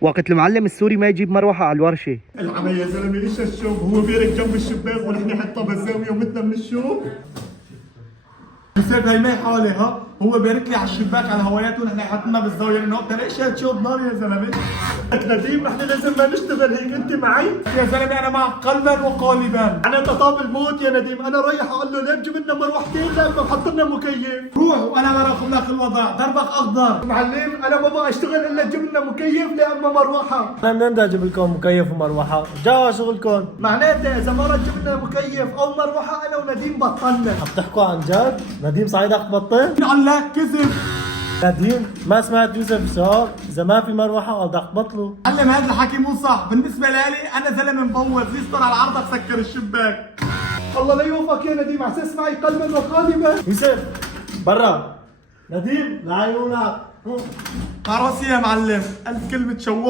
وقت المعلم السوري ما يجيب مروحة على الورشة. العمى يا زلمه ايش الشوب؟ هو بيرك جنب الشباك ونحن حطها بالزاويه ومتنا من الشوب. بصير ما حالي ها، هو بارك لي على الشباك على الهوايات ونحن حاطينها بالزاويه لانه وقتها ليش هالشوب نار يا زلمه؟ لك نديم نحن لازم ما نشتغل هيك، انت معي؟ يا زلمه انا معك قلبا وقالبا. انا تطاب الموت يا نديم، انا رايح اقول له ليه بجيب لنا مروحتين لما بحط لنا مكيف. روح وانا براكم لك الوضع، دربك اخضر. معلم انا ما بقى اشتغل الا تجيب لنا مكيف لاما مروحه. انا منين بدي اجيب لكم مكيف ومروحه؟ جوا شغلكم. معناتها اذا ما رجب لنا مكيف او مروحه انا ونديم بطلنا. عم تحكوا عن جد؟ نديم صعيدك بطل؟ قال لك كذب. نديم ما سمعت يوسف شهر؟ اذا ما في مروحه بدك تبطلوا. معلم هذا الحكي مو صح، بالنسبة لي أنا زلمة مبوز، يستر على عرضك سكر الشباك. الله لا يوفقك يا نديم، على اساس معي قلبا وقالبا. يوسف برا. نديم لعيونك. عروسي يا معلم، ألف كلمة شوب.